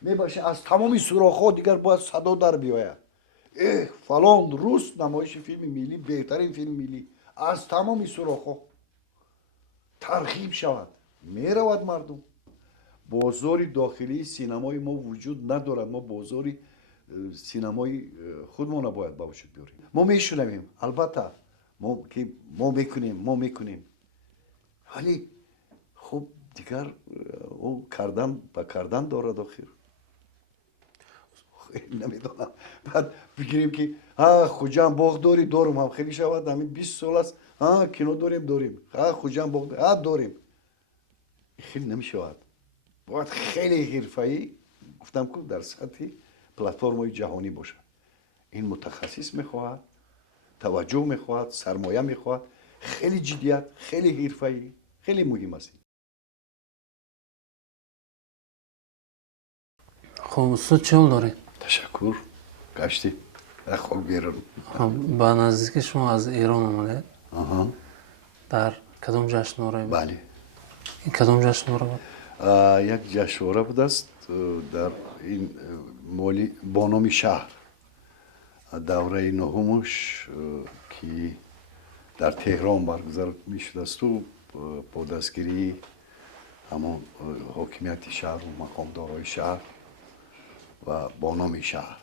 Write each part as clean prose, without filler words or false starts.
میباشه از تمامی سوراخ‌ها دیگر باید صدا در بیاید. فلان روز نمایش فیلم ملی، بهترین فیلم ملی از تمامی سوراخ‌ها ترغیب شود، میرود مردم. بازاری داخلی سینمای ما وجود ندارد. ما بازاری سینمای خودمون رو باید باشه بیاریم. ما میشنویم البته، ما میکنیم ولی خب دیگر او کردن با کردن دارد آخر. نمیدونم بعد بگیریم که خوجم باغ داری، دارم هم خیلی شود همین 20 سال است کینو داریم خوجم باغ داریم. خیلی نمیشود. باید خیلی حرفه‌ای، گفتم که در سطح پلتفرم‌های جهانی باشه. این متخصص میخواهد، توجه میخواهد، سرمایه میخواهد، خیلی جدیت، خیلی حرفه‌ای، خیلی مهم است. خب استاد چه حال دارید؟ تشکر. گشتی خاک بیرون. خب با نزدیک شما از ایران آمده؟ آها. در کدام جشنواره بود؟ بله. این کدام جشنواره بود؟ یک جشنواره بود است در این مالی بانام شهر، دوره نهمش که در تهران برگزار میشد است و با دستگیری همون حاکمیت شهر و مقامدارای شهر و بانام شهر.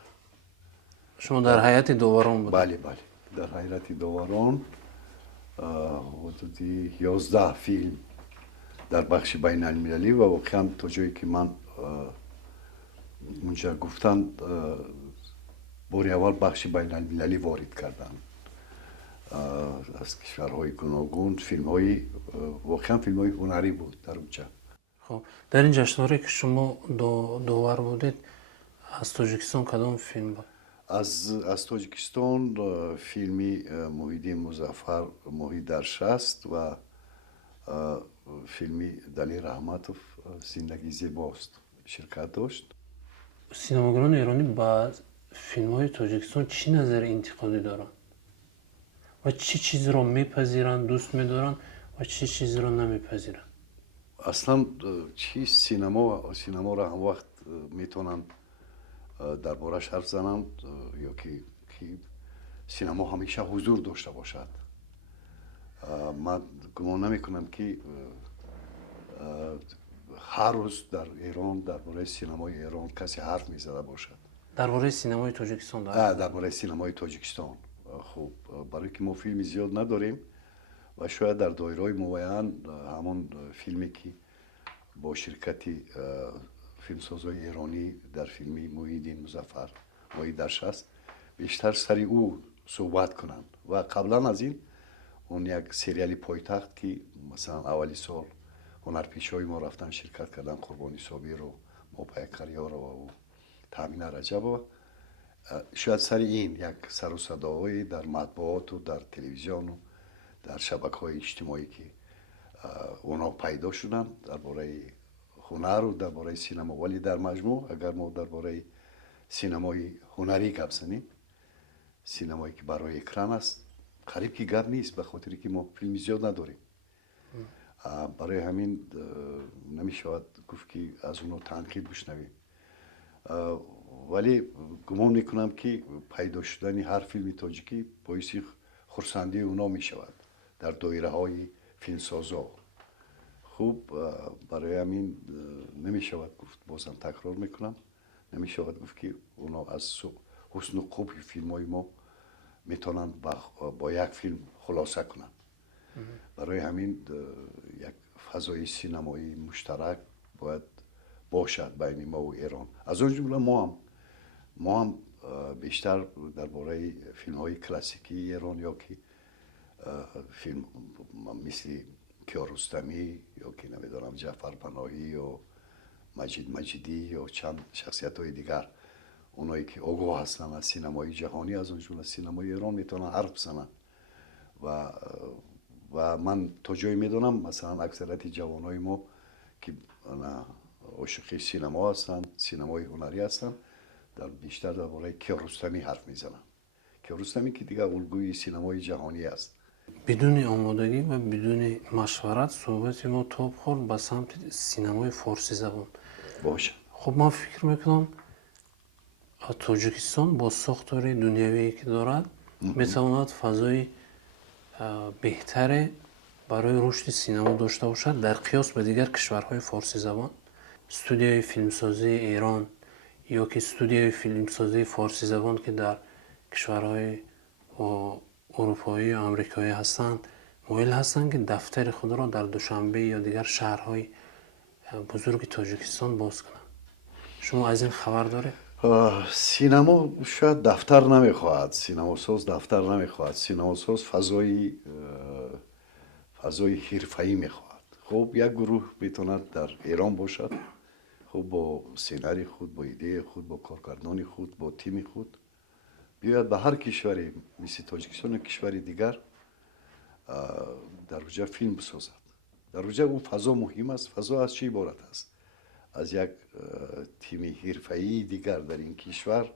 شما در هیئت داوران بودید؟ بله در هیئت داوران حدودی 11 فیلم در بخش بین المللی و واقعا تا جایی که من اونجا گفتن باری اول بخش بین المللی وارد کردن از کشورهای گوناگون. فیلم های واقعا فیلم های هنری بود در اونجا. خب در این جشنواره که شما داور بودید از تاجیکستان کدام فیلم بود؟ از تاجیکستان فیلمی محیدین مظفر ماهی در شست و فیلمی دلی رحمتوف زندگی زیباست شرکت داشت. سینماگران ایرانی با فیلم های تاجیکستان چی نظر انتقادی دارن؟ و چه چیزی را میپذیرن، دوست میدارن و چه چیزی را نمیپذیرن؟ اصلا چی سینما را هم وقت میتونن دربارش حرف زنند یا که سینما همیشه حضور داشته باشد. من گمان نمی کنم که هر روز در ایران درباره سینمای ایران کسی حرف میزده باشد. درباره سینمای تاجیکستان درباره سینمای تاجیکستان خب برای که ما فیلمی زیاد نداریم و شاید در دایره‌های معین همون فیلمی که با شرکتی فیلمسازای ایرانی در فیلمی محیدین مظفر ماهی در شست بیشتر سری او صحبت کنند. و قبلا از این اون یک سریالی پایتخت که مثلا اولی سال هنرپیشه‌های ما رفتن شرکت کردن، قربانی صابر و موپیکریار و تامین رجب و شاید سر این یک سر و صداهایی در مطبوعات و در تلویزیون و در شبکه‌های اجتماعی که اونا پیدا شدن درباره هنر و درباره سینما. ولی در مجموع اگر ما درباره سینمای هنری گپ زنیم، سینمایی که برای اکران است، قریب که گپ نیست به خاطر که ما فیلم زیاد نداریم. برای همین نمیشود گفت که از اونو تنقید بشنویم. ولی گمان میکنم که پیدا شدن هر فیلم تاجیکی باعث خرسندی اونا میشود در دایره های فیلمسازا. خوب برای همین نمیشود گفت، بازم تکرار میکنم، نمیشود گفت که اونا از حسن و خوب فیلم های ما میتونن با یک فیلم خلاصه کنن. برای همین یک فضای سینمایی مشترک باید باشد بین ما و ایران. از اون جمله ما هم بیشتر درباره فیلم های کلاسیکی ایران یا که فیلم مثل کیارستمی یا که نمیدونم جعفر پناهی یا مجید مجیدی یا چند شخصیت های دیگر، اونایی که آگاه هستن از سینمای جهانی از اون جمله سینمای ایران میتونن حرف بزنن. و من تا جایی میدونم مثلا اکثریت جوانای ما که عاشق سینما هستن، سینمای هنری هستن، در بیشتر درباره کیارستمی حرف میزنن. کیارستمی که دیگه الگوی سینمای جهانی است. بدون آمادگی و بدون مشورت صحبت ما توپ خورد به سمت سینمای فارسی زبان. باشه خب من فکر میکنم توجیکستان با ساختار دنیویی که دارد میتواند فضای بهتری برای رشد سینما داشته باشد در قیاس به دیگر کشورهای فارسی زبان. استودیوی فیلمسازی ایران یا که استودیوی فیلمسازی فارسی زبان که در کشورهای اروپایی و آمریکایی هستند مایل هستند که دفتر خود را در دوشنبه یا دیگر شهرهای بزرگ تاجیکستان باز کنند. شما از این خبر دارید؟ سینما شاید دفتر نمیخواهد، سینماساز دفتر نمیخواهد، سینماساز فضای حرفه‌ای میخواهد. خب یک گروه میتواند در ایران باشد، خب با سیناری خود، با ایده خود، با کارگردان خود، با تیم خود بیاید به هر کشوری مثل تاجیکستان و کشوری دیگر در اونجا فیلم بسازد. در اونجا اون فضا مهم است. فضا از چی عبارت است؟ از یک تیم حرفه‌ای دیگر در این کشور،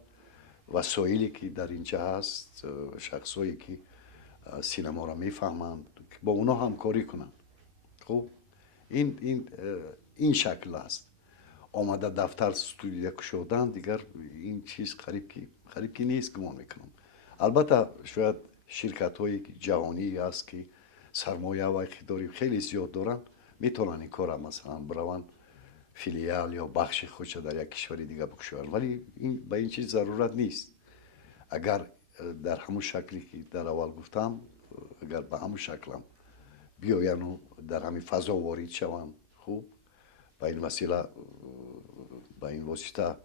وسایلی که در اینجا هست، شخصایی که سینما را میفهمند که با اونا همکاری کنند. خب این شکل است. آمده دفتر استودیو شدن دیگر این چیز قریب که نیست گمان میکنم. البته شاید شرکت های جهانی هست که سرمایه و اقتداری خیلی زیاد دارن، میتونن این کار مثلا بروند فیلیال یا بخش خودش در یک کشوری دیگه بکشن، ولی به این چیز ضرورت نیست. اگر در همون شکلی که در اول گفتم، اگر به همون شکلم بیاین و در همین فضا وارد شوند، خوب به این وسیله، به این واسطه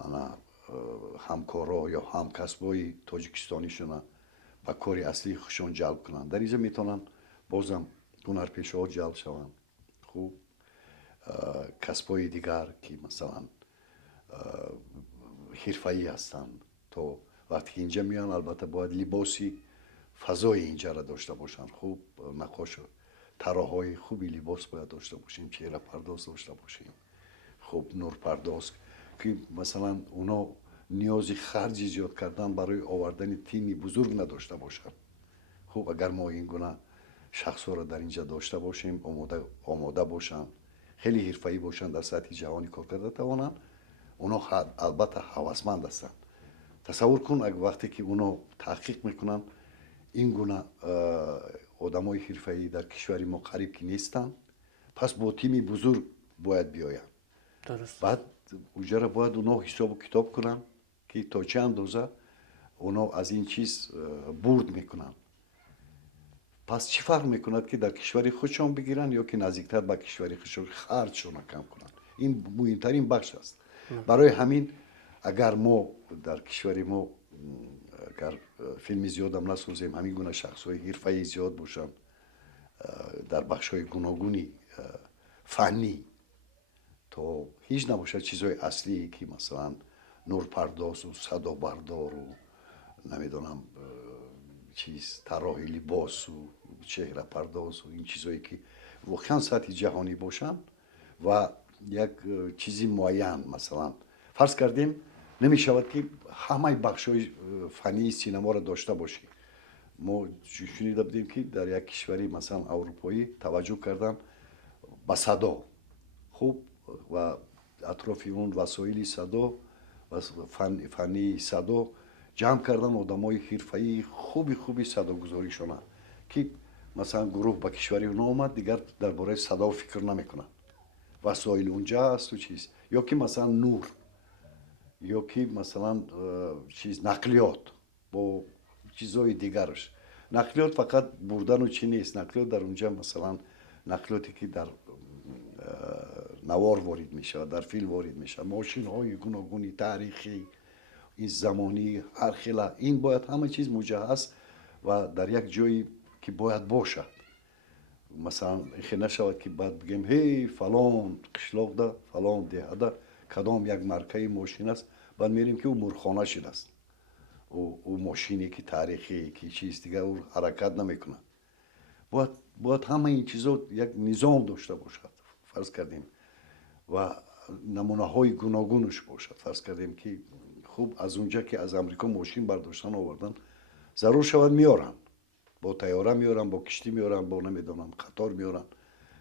انا همکارا یا همکسبای تاجیکستانیشون به کاری اصلی خودشون جلب کنند. در اینجا میتونن بازم هنرپیشه‌ها جلب شوند. خوب کسبای دیگر که مثلا حرفه‌ای هستند، تو وقتی اینجا میان البته باید لباسی فضای اینجا را داشته باشن. خوب نقاش طراحای خوبی لباس باید داشته باشیم، چهره پرداز داشته باشیم، خب نور پرداز که مثلا اونا نیازی خرجی زیاد کردن برای آوردن تیمی بزرگ نداشته باشن. خب اگر ما این گونه شخصا را در اینجا داشته باشیم، آماده باشن، خیلی حرفه‌ای باشن، در سطح جهانی کار کرده توانن، اونا البته هوسمند هستن. تصور کن اگر وقتی که اونا تحقیق میکنن این گونه آدمای حرفه‌ای در کشوری ما قریب که نیستن، پس با تیمی بزرگ باید بیاین. درست. بعد اونجا را باید اونا حساب و کتاب کنن که تا چه اندازه اونا از این چیز برد میکنن. پس چی فرق میکند که در کشوری خودشان بگیرن یا که نزدیکتر به کشوری خودشان خرجشون کم کنن؟ این مهمترین بخش است. برای همین اگر ما در کشوری ما اگر فیلمی زیاد هم نسازیم، همین گونه شخص‌های حرفه‌ای زیاد باشن در بخش‌های گوناگونی فنی، تا هیچ نباشه چیزهای اصلی که مثلا نور پرداز و صدا بردار و نمیدونم چیز طراح لباس و چهره پرداز و این چیزهایی که واقعا سطح جهانی باشن و یک چیزی معین، مثلا فرض کردیم نمی شود که همه بخش‌های فنی سینما را داشته باشیم. ما شنیده بودیم که در یک کشوری مثلا اروپایی توجه کردن به صدا، خوب و اطراف اون وسایل صدا و فنی صدا جمع کردن آدمای حرفه‌ای خوبی صداگذاری شدن که مثلا گروه به کشوری اونا اومد دیگر درباره صدا فکر نمیکنن، وسایل اونجا هست و چیز، یا که مثلا نور، یا که مثلا چیز نقلیات با چیزهای دیگرش. نقلیات فقط بردن و چی نیست، نقلیات در اونجا مثلا نقلیاتی که در نوار وارد میشه، در فیلم وارد میشه، ماشین های گوناگونی، تاریخی، این زمانی، هر خیلی این باید همه چیز مجهز و در یک جایی که باید باشه. مثلا خیلی نشود که بعد بگیم هی فلان قشلاق ده، فلان ده ده کدام یک مارکه ماشین است، بعد میریم که او مرخانه شده است، او ماشینی که تاریخی که چیز دیگه او حرکت نمیکنه. باید همه این چیزا یک نظام داشته باشد. فرض کردیم و نمونه های گوناگونش باشد. فرض کردیم که خوب از اونجا که از امریکا ماشین برداشتن آوردن، ضرور شود میارن، با طیاره میارن، با کشتی میارن، با نمیدونم قطار میارن.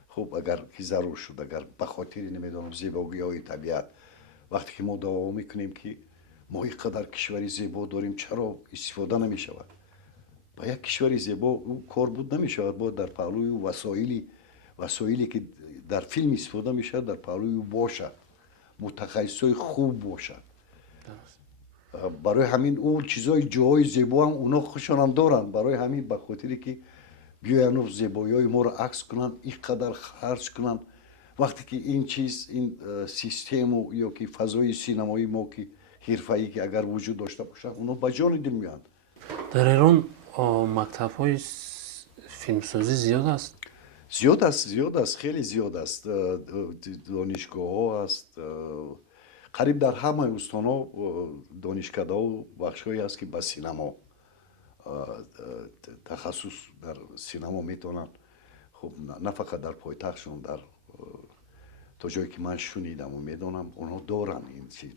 خب اگر که ضرور شد، اگر به خاطر نمیدونم زیبایی های طبیعت وقتی که ما دعوا میکنیم که ما اینقدر کشوری زیبا داریم چرا استفاده نمیشود؟ با یک کشوری زیبا او کار بود نمیشود، با در پهلوی او وسایلی که در فیلم استفاده میشود در پهلوی او باشد، متخصصای خوب باشد. برای همین اون چیزای جاهای زیبا هم اونا خوششون هم دارن، برای همین به خاطری که بیاین و زیبایی های ما رو عکس کنن اینقدر خرج کنن، وقتی که این چیز این سیستم و یا که فضای سینمایی ما که حرفه‌ای که اگر وجود داشته باشه اونا به جان دل میان. در ایران مکتب‌های فیلمسازی زیاد است. زیاد است خیلی زیاد است. دانشگاه ها است، قریب در همه استان ها دانشکده و بخش هایی هست که به سینما تخصص در سینما میتونن. خب نه فقط در پایتختشون، در تا جایی که من شنیدم و میدونم اونها دارن این چیز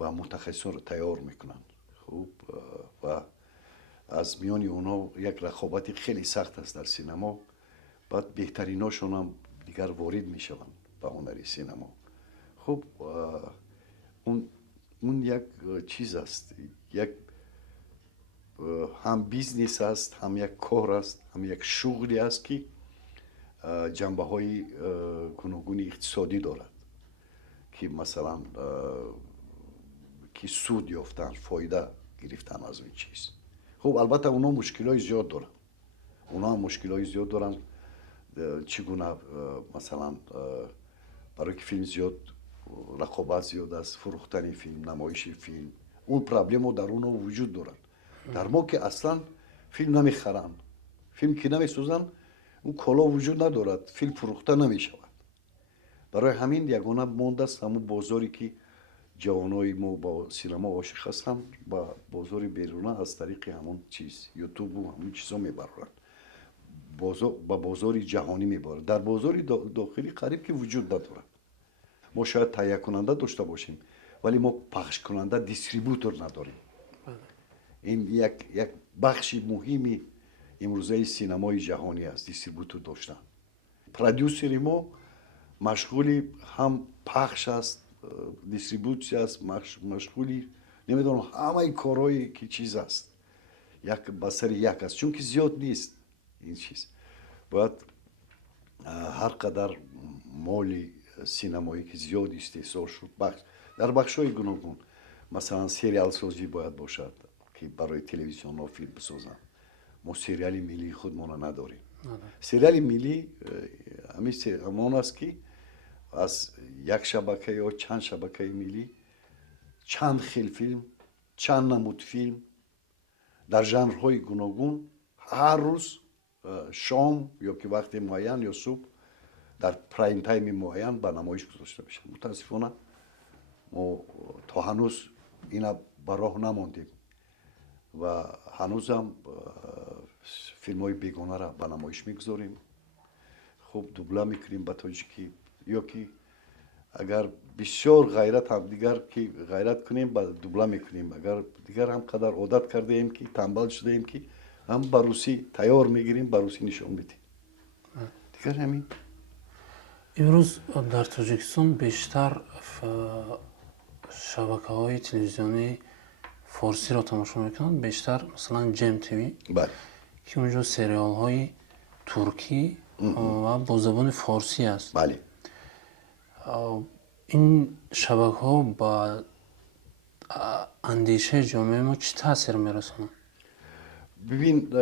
و متخصصان رو تیار میکنن. خب و از میان اونها یک رقابت خیلی سخت است در سینما، بعد بهتریناشون هم دیگر وارد میشوند به هنر سینما. خب اون یک چیز است، یک هم بیزنس است، هم یک کار است، هم یک شغلی است که جنبه های گوناگون اقتصادی دارد که مثلا که سود یافتن، فایده گرفتن از این چیز. خب البته اونا مشکلای زیاد دارن، اونا هم مشکلای زیاد دارن. چگونه مثلا برای که فیلم زیاد رقابت زیاد است، فروختن فیلم، نمایش فیلم، اون پرابلم در اونا وجود دارن. در ما که اصلا فیلم نمیخرن، فیلم که نمیسازن اون کالا وجود ندارد، فیلم فروخته نمیشود. برای همین یگانه مانده است همون بازاری که جوانای ما با سینما عاشق هستن، با بازار بیرونه از طریق همون چیز یوتیوب و همون چیزا میبرن، با بازار جهانی میبرن. در بازار داخلی قریب که وجود ندارد. ما شاید تهیه کننده داشته باشیم ولی ما پخش کننده دیستریبیوتور نداریم. این یک بخش مهمی امروزه سینمای جهانی است، دیستریبیوتور داشتن. پرودیوسر ما مشغولی هم پخش است، دیستریبیوشن است، مشغولی نمیدونم همه کارهایی که چیز است، یک بسر یک است، چون که زیاد نیست این چیز. باید هر قدر مال سینمایی که زیاد استحصال شد در بخش‌های گوناگون، مثلا سریال سازی باید باشد که برای تلویزیون ها فیلم بسازن. ما سریال ملی خودمون نداریم. سریال ملی همان است که از یک شبکه یا چند شبکه ملی چند خیل فیلم، چند نمود فیلم در ژانرهای گوناگون هر روز شام یا که وقت معین یا صبح در پرایم تایم معین به نمایش گذاشته میشه. متاسفانه ما تا هنوز اینا به راه نماندیم و هنوز هم فیلم های بیگانه را به نمایش میگذاریم. خب دوبله میکنیم به تاجیکی، یا که اگر بسیار غیرت هم دیگر که غیرت کنیم با دوبله میکنیم، اگر دیگر هم قدر عادت کرده ایم که تنبل شده ایم که هم با روسی تیار میگیریم، با روسی نشون میدیم دیگر. همین امروز در تاجیکستان بیشتر شبکه های تلویزیونی فارسی را تماشا میکنند، بیشتر مثلا جم تیوی که اونجا سریال های ترکی و با زبان فارسی است. بله. این شبکه ها با اندیشه جامعه ما چه تاثیر میرسونند؟ ببین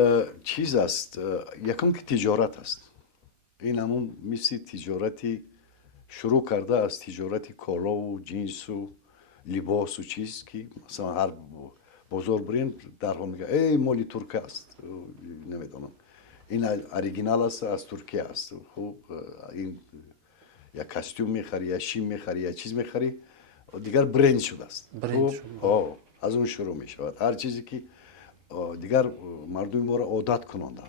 چیز است، یکم که تجارت است. این همون مثل تجارتی شروع کرده از تجارتی کالا و جنس و لباس و چیز که مثلا هر بازار برین در هم میگه ای مالی ترکیه است، نمیدونم این اوریجینال است، از ترکیه است. خب این یا کاستوم میخری یا شیم میخری یا چیز میخری دیگر برند شده است. خب از اون شروع میشود هر چیزی که دیگر مردم ما را عادت کناندن.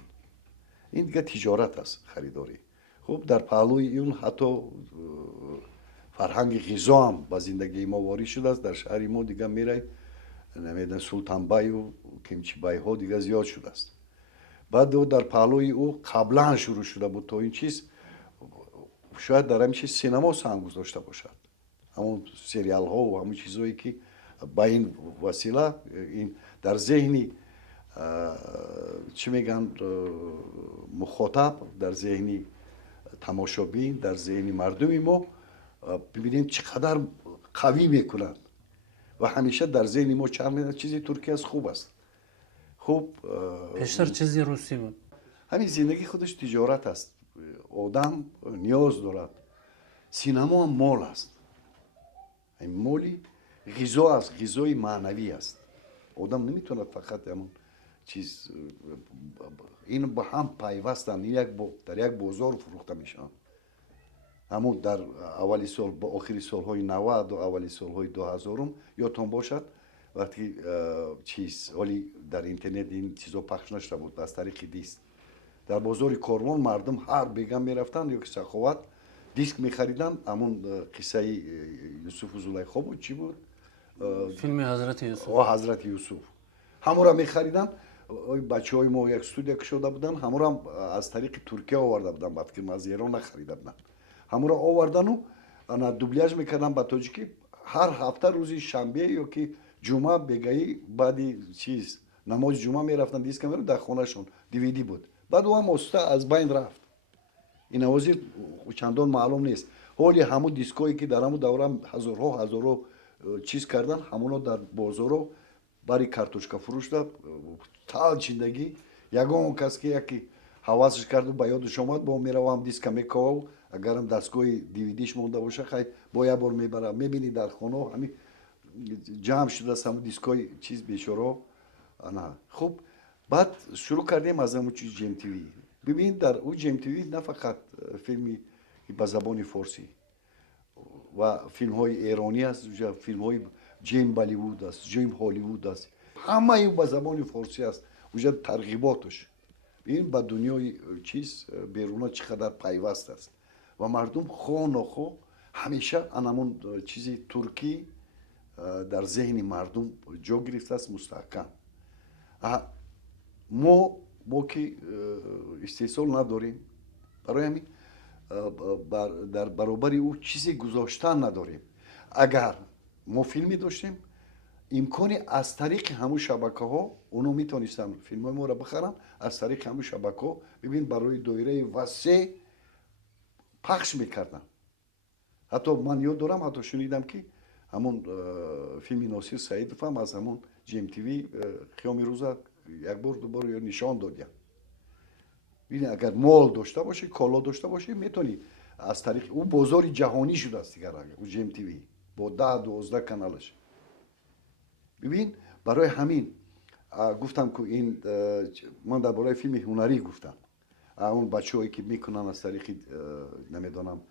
این دیگر تجارت است، خریداری. خب در پهلوی اون حتی فرهنگ غذا هم به زندگی ما وارد شده است. در شهر ما دیگر میره نمیدونم سلطان بای و کیمچی بای ها دیگر زیاد شده است. بعد در پهلوی او قبلا شروع شده بود تا این چیز شاید در همیشه سینما سهم گذاشته باشد. همون سریال ها و همون چیزهایی که با این وسیله این در ذهنی چی میگن مخاطب، در ذهنی تماشابین، در ذهنی مردمی ما ببینیم چقدر قوی میکنن و همیشه در ذهن ما چند میدن چیزی ترکیه از خوب است. خوب پیشتر چیزی روسی بود. همین زندگی خودش تجارت است. آدم نیاز دارد. سینما هم مال است. این مالی غذا است، غذای معنوی است. آدم نمیتونه فقط همون چیز این با هم پیوستن، در یک بازار فروخته میشن. همون در اولی سال با آخری سالهای 90 و اولی سالهای 2000 یادتون باشد وقتی چیز ولی در اینترنت این چیزا پخش نشده بود از طریق دیسک در بازار کارمان مردم هر بیگم میرفتن یا که سخاوت دیسک میخریدن. همون قصه یوسف و زلیخا بود چی بود؟ فیلم حضرت یوسف. حضرت یوسف همون را میخریدن. بچه های ما یک استودیو که شده بودن همون را از طریق ترکیه آورده بودن، بعد که از ایران نخریده بودن. همون را آوردن و انا دوبلیاژ میکردن به تاجیکی. هر هفته روزی شنبه یا که جمعه بگایی بعدی چیز نماز جمعه میرفتن دیسک میرفتن در خونهشون دیویدی بود. بعد او هم از بین رفت. این اوازی چندان معلوم نیست. حالی همون دیسکایی که در همون دوره هزارها چیز کردن همونو در بازارو برای کارتوشکا فروش داد. تال چیندگی یگان کس که یکی حواسش کرد و به یادش آمد با میروم دیسک میکاو اگرم دستگاه دیویدیش مونده باشه خیلی با یه بار میبرم میبینی در خونه همین جمع شده است همون دیسکای چیز بیشورا. نه خب بعد شروع کردیم از همون چیز جیم تیوی. ببین در او جیم تیوی نه فقط فیلمی به زبان فارسی و فیلم های ایرانی است، فیلم های جیم بالیوود است، جیم هالیوود است، همه این به زبان فارسی است. اونجا ترغیباتش این به دنیای چیز بیرون چقدر پیوست است و مردم خو نخو همیشه انمون چیزی ترکی در ذهن مردم جا گرفته است مستحکم. ما که استحصال نداریم برای همین در برابر او چیزی گذاشتن نداریم. اگر ما فیلمی داشتیم امکانی از طریق همون شبکه ها اونو میتونستن فیلم های ما را بخرن از طریق همون شبکه ها ببین برای دایره وسیع پخش میکردن. حتی من یاد دارم حتی شنیدم که همون فیلم ناصر سعیدوف هم از همون جیم تیوی خیام روزا یک بار دو بار نشان دادیم. ببین اگر مال داشته باشی کالا داشته باشی میتونی از طریق او بازار جهانی شده است دیگر او جیم تیوی با 10-12 کانالش. ببین برای همین گفتم که این من درباره فیلم هنری گفتم اون بچه‌هایی که میکنن از طریق نمیدونم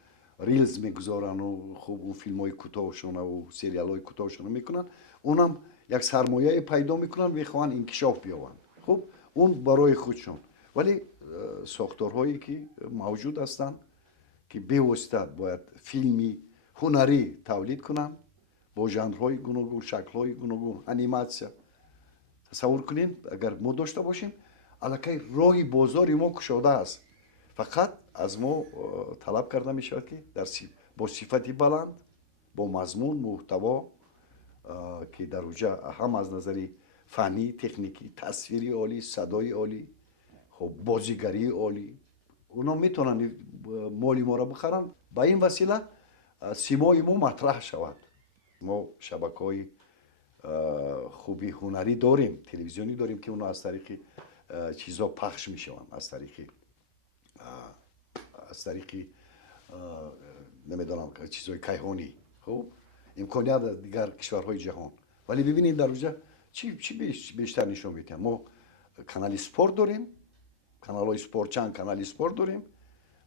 ریلز میگذارن و خوب اون فیلم های کوتاهشون و سریال های کوتاهشون میکنن اونم یک سرمایه پیدا میکنن میخوان انکشاف بیاون. خب اون برای خودشون ولی ساختارهایی که موجود هستن که به واسطه باید فیلمی هنری تولید کنن با ژانرهای گوناگون شکل‌های گوناگون انیماسیا. تصور کنین اگر ما داشته باشیم الکی راه بازاری ما گشاده است. فقط از ما طلب کرده می شود که با صفتی بلند با مضمون محتوا که در اونجا هم از نظری فنی تکنیکی تصویری عالی صدای عالی خب بازیگری عالی اونا میتونن مالی ما را بخرن. با این وسیله سیمای ما مطرح شود. ما شبکه‌های خوبی هنری داریم تلویزیونی داریم که اونا از طریق چیزا پخش میشوند از طریق نمیدونم چیزای کیهانی. خب امکانیت دیگر کشورهای جهان. ولی ببینید در اونجا چی بیشتر نشون میدن. ما کانال سپورت داریم کانال های سپورت چند کانال سپورت داریم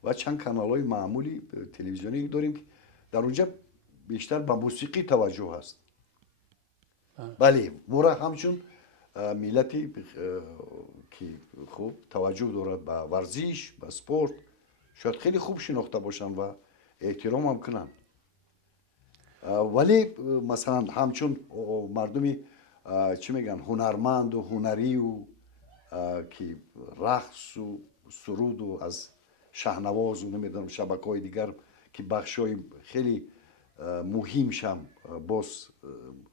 و چند کانال های معمولی تلویزیونی داریم که در اونجا بیشتر به موسیقی توجه هست. بله مورا همچون ملتی که خوب توجه دارد به ورزش به سپورت شاید خیلی خوب شناخته باشن و احترام هم کنن. ولی مثلا همچون مردمی چی میگن هنرمند و هنری و که رقص و سرود و از شهنواز و نمیدونم شبکه‌های دیگر که بخشای خیلی муҳимшам боз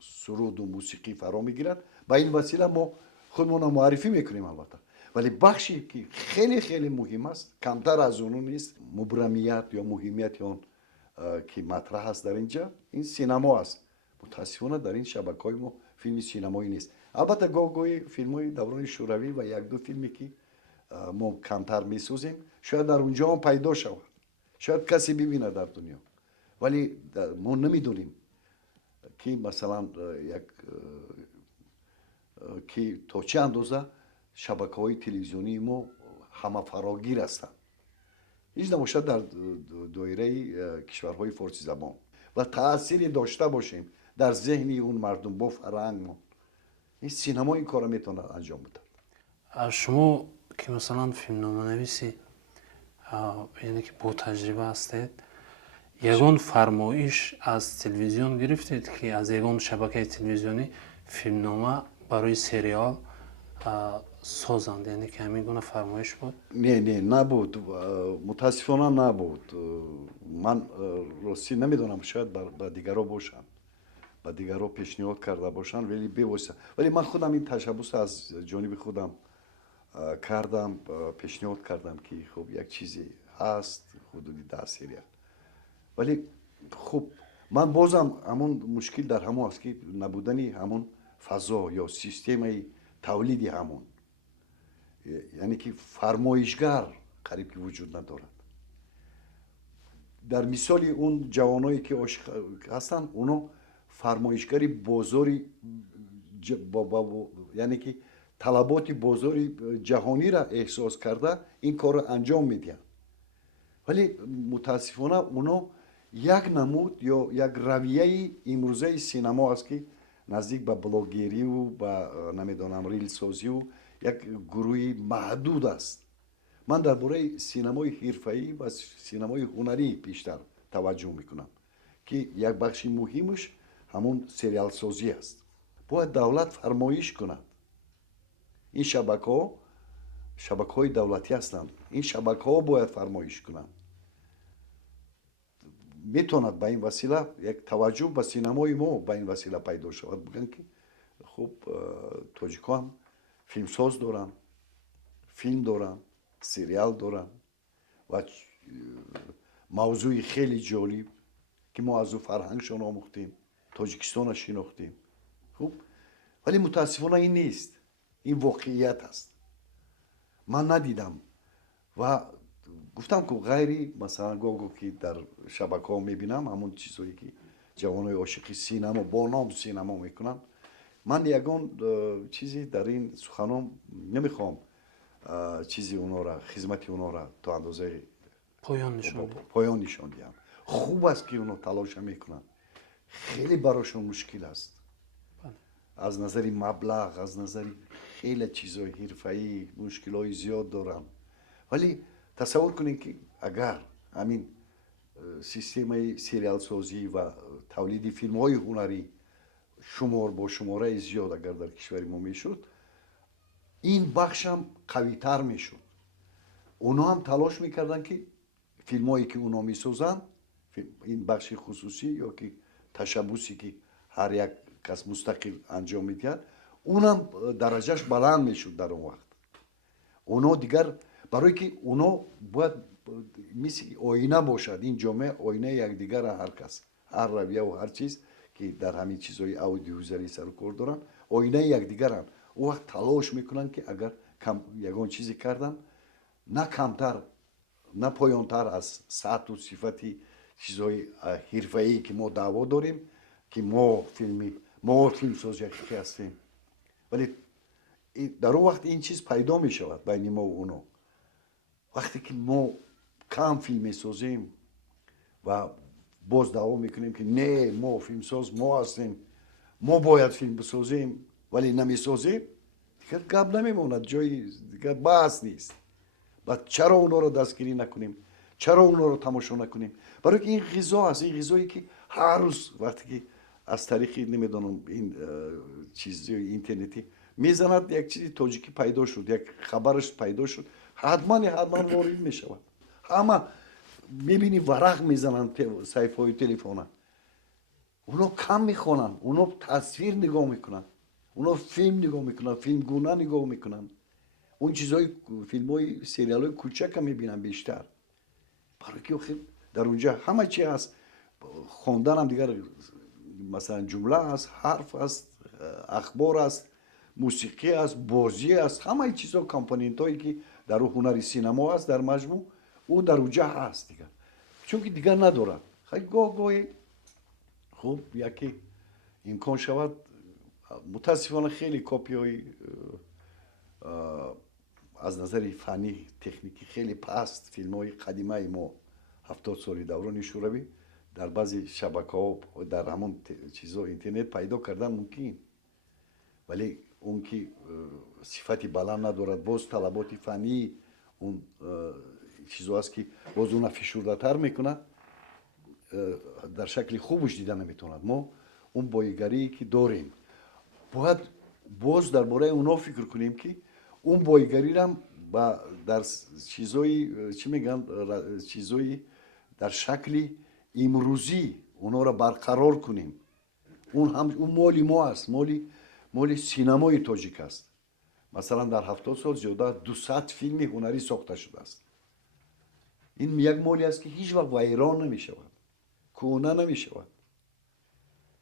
суруду мусиқӣ фаро мегирад. Ба ин васила мо худмонро муаррифӣ мекунем албатта. Вале бахши ки хеле хеле муҳим аст, камтар аз ону нест, мубрамият ё муҳимияти он ки матраҳ аст дар инҷа, ин синамо аст. мутаассифона дар ин шабакаҳои мо филми синамоӣ нест. албатта гоҳ-гоҳи филмҳои даврони шӯравӣ ва як-ду филме ки мо камтар месозем, шояд дар унҷо он пайдо шавад, шояд касе бибинад дар дунё, вале мо намедонем ки масалан ки то чӣ андоза шабакаҳои телевизионии мо ҳамафарогир ҳастанд. ҳеҷ набошад дар доираи кишварҳои форсизабон ва таъсире дошта бошем дар зеҳни он мардум бо фарҳангмон. ин синамо ин корро метавонад анҷом бидад. шумо ки масалан филмноманависи яъне ки ботаҷриба ҳастед, ягон фармоиш аз телевизион гирифтед ки аз ягон шабакаи телевизионӣ филмнома барои сериал созанд, яъне ки ҳамин гуна фармоиш буд? не набуд, мутаассифона набуд. ман ростӣ намедонам, шояд ба дигаро бошанд, ба дигаро пешниҳод карда бошанд, вале бевосита. вале ман худам ин ташаббуса аз ҷониби худам кардам, пешниҳод кардам ки хуб як чизе ҳаст ҳудуди 10 серия. вале хуб ман бозам ҳамон мушкил дар ҳамон аст ки набудани ҳамон фазо ё системаи тавлиди ҳамон, яъне ки фармоишгар қариб ки вуҷуд надорад. дар мисоли он ҷавоное ки ошиқ ҳастанд, оно фармоишгари бозори яъне ки талаботи бозори ҷаҳониро эҳсос карда ин корро анҷом медиҳанд. вале мутаассифона оно як намуд ё як равияи имрӯзаи синамо аст ки наздик ба блогерию ба намедонам рилсозию як гурӯҳи маҳдуд аст. ман дар бораи синамои ҳирфаӣ ва синамои ҳунарӣ бештар таваҷҷӯҳ мекунам ки як бахши муҳимаш ҳамон сериалсозӣ аст. бояд давлат фармоиш кунад. ин шабакаҳои давлатӣ ҳастанд, ин шабакаҳо бояд фармоиш кунанд. метавонад ба ин васила як таваҷҷӯҳ ба синамои мо ба ин васила пайдо шавад, бигӯянд ки хуб тоҷикҳо ҳам филмсоз доранд, филм доранд, сериал доранд ва мавзӯи хеле ҷолиб ки мо аз ӯ фарҳангшон омӯхтем, тоҷикистонро шинохтем. хуб вале мутаассифона ин нест, ин воқеият аст. ман надидам ва гуфтам ки ғайри масалан гоҳ-гоҳ ки дар шабакаҳо мебинам ҳамон чизҳое ки ҷавонои ошиқи синамо бо ном синамо мекунанд, ман ягон чизе дар ин суханон намехоҳам чизи онора, хизмати онора то андозаи поён нишон диҳам. хуб аст ки оно талоша мекунанд, хеле барошон мушкил аст аз назари маблағ, аз назари хеле чизҳои ҳирфаӣ мушкилҳои зиёд доранд. вале тасаввур кунед ки агар ҳамин системаи сериалсозӣ ва тавлиди филмҳои ҳунарӣ шумор бо шумораи зиёд агар дар кишвари мо мешуд, ин бахшам қавитар мешуд. онҳо ҳам талош мекарданд ки филмҳое ки онҳо месозанд, ин бахши хусусӣ ё ки ташаббусе ки ҳар як кас мустақил анҷом медиҳад, онам дараҷаш баланд мешуд дар он вақт. онҳо дигар барое ки онҳо бояд мисли оина бошад, ин ҷомеа оинаи якдигара ҳар кас, ҳар равияву ҳар чиз ки дар ҳамин чизҳои аудиовизуалӣ сару кор доранд, оинаи якдигаранд. он вақт талош мекунанд ки агар ягон чизе карданд, на камтар на поёнтар аз сатҳу сифати чизҳои ҳирфаӣ ки мо даъво дорем ки мо филмсози ҳақиқӣ ҳастем. вале дар он вақт ин чиз пайдо мешавад байни мо онҳо. вақте ки мо кам филм месозем ва боз даъво мекунем ки не мо филмсоз мо ҳастем, мо бояд филм бисозем вале намесозем, дигар гап намемонад, ҷои дигар баҳс нест. баъд чаро онҳоро дастгирӣ накунем, чаро онҳоро тамошо накунем? барое ки ин ғизо аст, ин ғизое ки ҳар рӯз вақте ки аз тариқи намедонам ин чизҳои интернетӣ мезанад, як чизи тоҷикӣ пайдо шуд, як хабараш пайдо шуд, ҳатман ворид мешавад. ҳама мебини варақ мезананд саҳифаҳои телефона. اونا کم میخونن، اونا تصویر نگاه میکنن، اونا فیلم نگاه میکنن، فیلم گونه نگاه میکنن. اون چیزای فیلم های سریال های کوچک هم میبینن بیشتر. برای که خیلی در اونجا همه چی هست. خوندن هم دیگر مثلا جمله هست، حرف هست، اخبار هست، موسیقی هست، بازی هست، همه چیزا کامپوننت هایی که در اون هنری سینما هست در مجموع او در اونجا هست دیگر. چون که دیگر ندارن. خیلی گاهی خب یکی امکان شود متاسفانه خیلی کپی های از نظر فنی تکنیکی خیلی پست فیلم های قدیمه ما 70 سالی دوران شوروی در بعضی شبکه ها در همون چیزا اینترنت پیدا کردن ممکن، ولی اون که صفتی بلند ندارد، باز طلبات فنی اون چیزا هست که باز اون فشرده تر میکنه، در شکل خوبش دیده نمیتوند. ما اون بایگری که داریم باید باز درباره اونا فکر کنیم که اون بایگری هم در چیزایی چی میگن چیزایی در شکل امروزی اونا را برقرار کنیم. اون مالی ما است، مالی سینمای تاجیک است. مثلا در 70 سال زیاده 200 فیلم هنری ساخته شده است. این یک مالی است که هیچ وقت ویران نمی شود، کهنه نمی شود.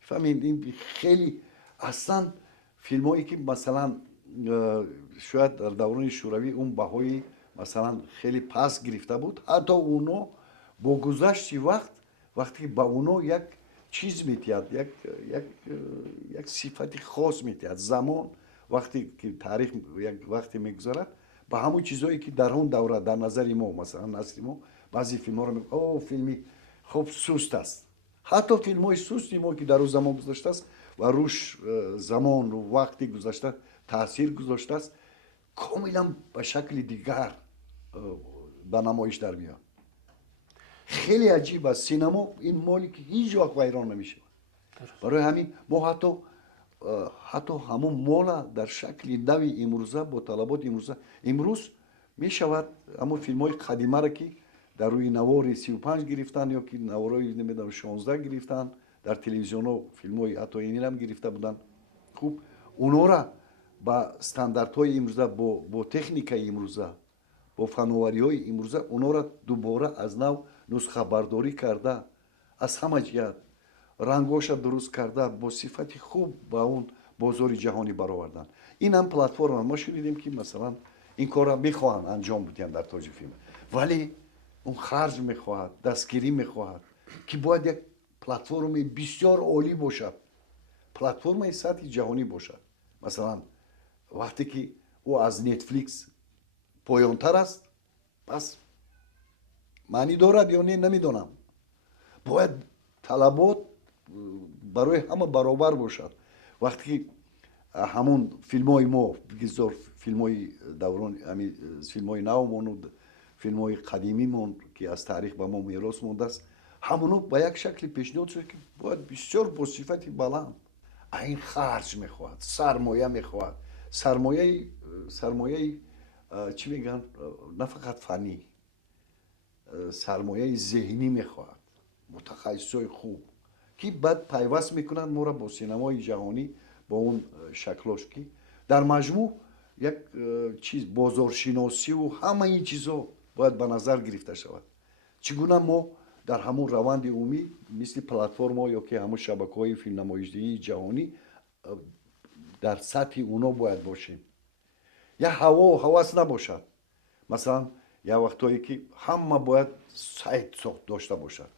فهمید؟ این خیلی اصلا فیلم هایی که مثلا شاید در دوران شوروی اون بهای مثلا خیلی پس گرفته بود، حتی اونا با گذشت وقتی با اونا یک چیز میتید، یک صفت خاص میتید، زمان وقتی که تاریخ یک وقتی میگذارد با همون چیزایی که در اون دوره در نظر ما مثلا نسل ما بعضی فیلم ها رو میگه او فیلمی خوب سوست است. حتی فیلم های سوستی ما که در اون زمان گذاشته است و روش زمان و وقتی گذاشته تاثیر گذاشته است، کاملا به شکل دیگر به نمایش در میاد. خیلی عجیب است. سینما این مالی که هیچ وقت ویران نمیشه. برای همین ما حتی همون مالا در شکل نوی امروزه با طلبات امروز می شود همون فیلم های قدیمه را که در روی نوار 35 گرفتن یا که نوارای نمیدونم 16 گرفتن در تلویزیون ها فیلم های حتی اینی هم گرفته بودن. خوب اونا را با استانداردهای امروزه با تکنیک امروزه با فناوری های امروزه اونا را دوباره از نو نسخه برداری کرده، از همه جهت رنگاش درست کرده، با صفت خوب با اون بازار جهانی برآوردن. این هم پلتفرم ما شنیدیم که مثلا این کار را میخواهند انجام بدن در تاج فیلم، ولی اون خرج میخواهد، دستگیری میخواهد که باید یک پلتفرم بسیار عالی باشد، پلتفرم سطح جهانی باشد. مثلا وقتی که او از نتفلیکس پایانتر است، پس معنی دارد یا نه نمیدانم. باید طلبات برای همه برابر باشد. وقتی همون فیلم های ما بگذار فیلم های دوران فیلم های نومون و فیلم های قدیمیمون که از تاریخ به ما میراث مونده است، همونو با یک شکل پیشنهاد شد که باید بسیار با صفت بلند این خرج میخواهد، سرمایه میخواهد، سرمایه چی میگن، نه فقط فنی، سرمایه ذهنی میخواهد، متخصصای خوب که بعد پیوست میکنند ما را با سینمای جهانی با اون شکلاش که در مجموع یک چیز بازارشناسی و همه این چیزا باید به نظر گرفته شود. چگونه ما در همون روند عمومی مثل پلتفرم ها یا که همون شبکه های فیلم نمایشگری جهانی در سطح اونا باید باشیم. یا هواس نباشد. مثلا یا وقتایی که همه باید سایت داشته باشد،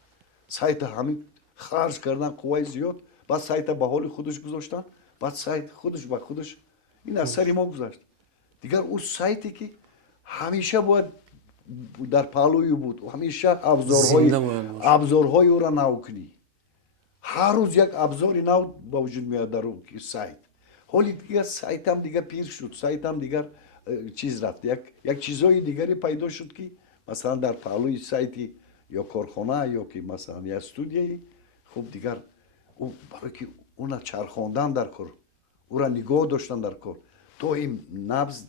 سایت همین خرج کردن قوای زیاد، بعد سایت به حال خودش گذاشتن، بعد سایت خودش به خودش این از سری ما گذاشت. دیگر اون سایتی که همیشه باید در پهلوی بود و همیشه ابزارهای او را نو کنی. هر روز یک ابزاری نو با وجود میاد در اون سایت. حالی دیگر سایت هم دیگر پیر شد، سایت هم دیگر چیز رفت، یک چیزای دیگری پیدا شد که مثلا در پهلوی سایتی یا کارخانه یا که مثلا یا استودیویی، خب دیگر او برای که اون چرخاندن در کار، او را نگاه داشتن در کار، تا این نبض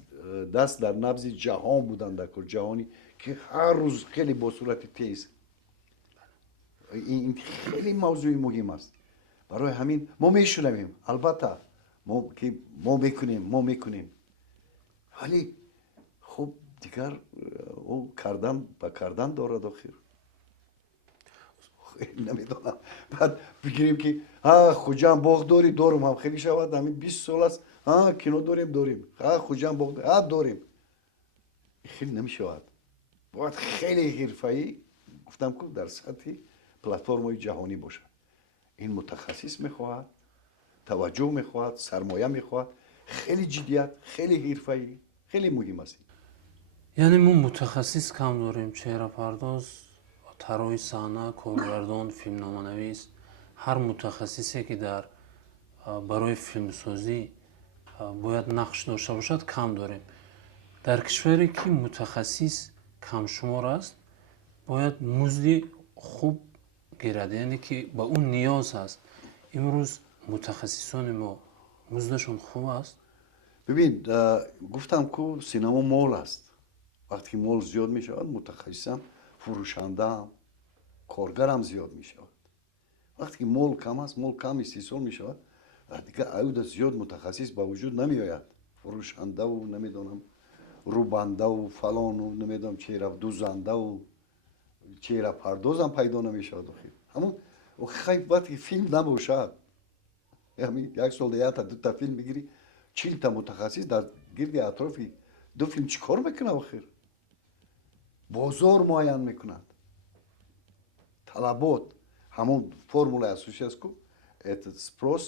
دست در نبض جهان بودن در کار جهانی که هر روز خیلی با صورت تیز. این خیلی موضوع مهم است. برای همین ما میشنویم، البته ما میکنیم ولی خب دیگر او کردن با کردن دارد آخر. نمیدونم بعد بگیریم که خوجم باغ داری دارم هم خیلی شود همین 20 سال است کینو داریم خوجم باغ داریم خیلی نمیشود. باید خیلی حرفه‌ای گفتم که در سطح پلتفرم‌های جهانی باشه. این متخصص میخواهد، توجه میخواهد، سرمایه میخواهد، خیلی جدیت، خیلی حرفه‌ای، خیلی مهم است. یعنی ما متخصص کم داریم، چهره پرداز، طراح صحنه، کارگردان، فیلمنامه‌نویس، هر متخصصی که در برای فیلمسازی باید نقش داشته باشد کم داریم. در کشوری که متخصص کم شمار است باید مزد خوب گیرد، یعنی که با اون نیاز هست. امروز متخصصان ما مزدشون خوب است. ببین گفتم که سینما مال است. وقتی مال زیاد می شود متخصصم، فروشنده هم، کارگر هم زیاد می شود. وقتی مال کم است، مال کم استحصال می شود، دیگه عدد زیاد متخصص با وجود نمی آید. فروشنده و نمیدونم روبنده و فلان و نمیدونم چهره دوزنده و چهره پرداز هم پیدا نمی شود. همون خیلی وقتی فیلم نباشد، یعنی یک سال دیگه تا 2 تا فیلم بگیری 40 تا متخصص در گرد اطراف 2 فیلم چیکار میکنه آخر؟ بازار معین میکنند، طلبات، همون فرمولا اساسي است که этот спрос